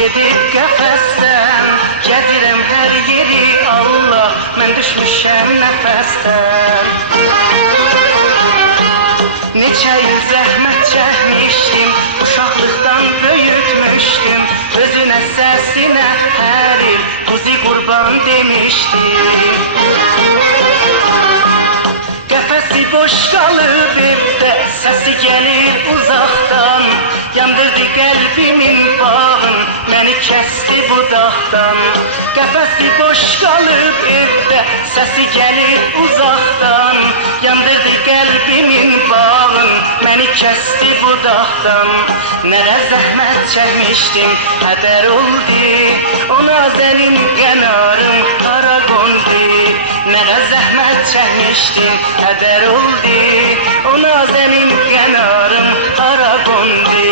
gedib qəfəsdən, gəzirəm hər yeri Allah, mən düşmüşəm nəfəsdən. Neçə il zəhmət çəkmişdim, uşaqlıqdan böyütmüşdüm, özünə səsinə hər il quzi qurban demişdim. Qəfəsi boş qalıb evdə, səsi gəlir uzaqdan, yandırdı qəlbimin bağın, məni kəsdi budaqdan. Qəfəsi boş qalıb evdə, səsi gəlir uzaqdan, yandırdı qəlbimin bağın, məni kəsdi budaqdan. Nərə zəhmət çəkmişdim, hədər oldu, o nazənin qənarım qara qondu. Nərə zəhmət çəkmişdim, hədər oldu, o nazənin qənarım qara qondu.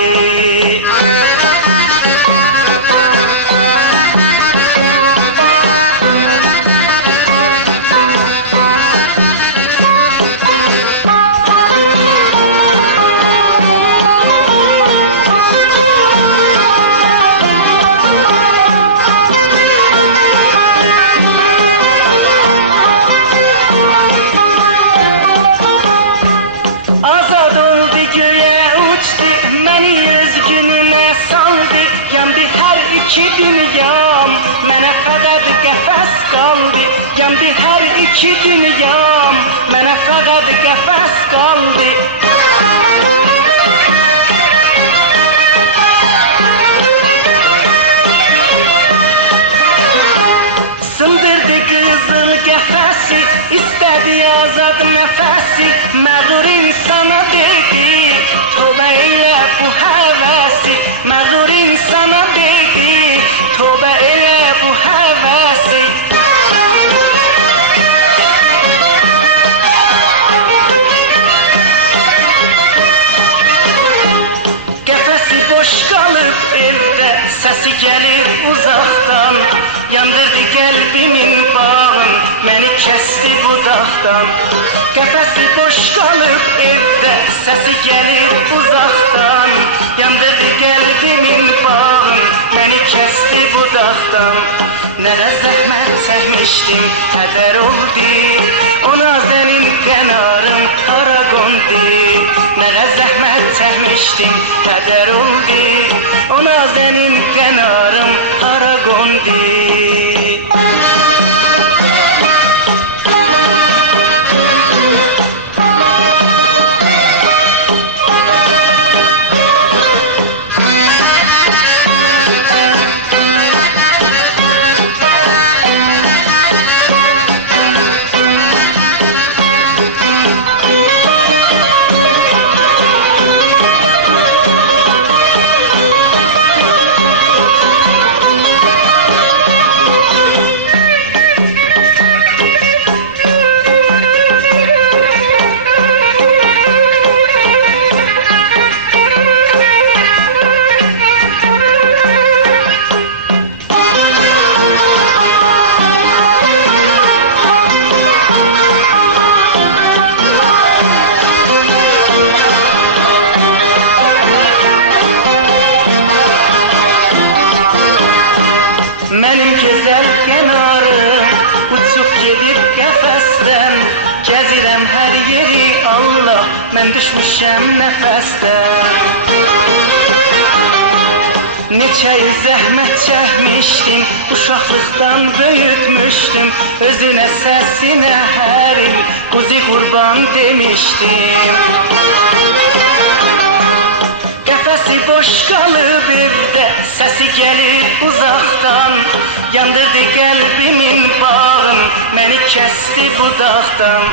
Azad oldu göğe uçtu, məni öz gününə saldı, yandı hər iki dünyam, mənə fəqət qəfəs qaldı. Yandı hər iki dünyam, mənə fəqət qəfəs qaldı. Sındırdı qızıl qəfəsi, istədi azad nəfəsi, məğrur insana dedi, tövbə elə bu həvəsi. Məğrur insana dedi, tövbə elə bu həvəsi. Qəfəsi boş qalıb evdə, səsi gəlir uzaqdan, yandırdı qəlbimin bağın, məni kəsdi budaqdan. Qəfəsi boş qalıb evdə, səsi gəlir uzaqdan, yandırdı qəlbimin bağın, məni kəsdi budaqdan. Nərə zəhmət çəkmişdim, hədər oldu, o nazənin qənarım qara qondu. Nərə zəhmət çəkmişdim, hədər oldu, o nazənin qənarım qara qondu. Mənim gözəl qənarım uçub gedib qəfəsdən, gəzirəm hər yeri Allah, mən düşmüşəm nəfəsdən. Neçə il zəhmət çəkmişdim, uşaqlıqdan böyütmüşdüm, özünə səsinə hər il quzi qurban demişdim. Qəfəsi boş qalıb evdə, səsi gəlir uzaqdan, yandırdı qəlbimin bağın, məni kəsdi budaqdan.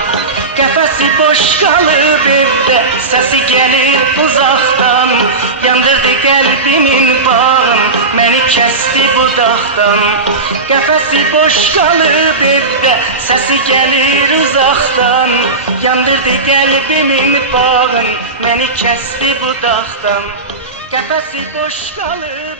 Qəfəsi boş qalıb evdə, səsi gəlir uzaqdan, yandırdı qəlbimin bağın, məni kəsdi budaqdan. Qəfəsi boş qalıb evdə, səsi gəlir uzaqdan, yandırdı qəlbimin bağın, məni kəsdi budaqdan. Qəfəsi boş qalıb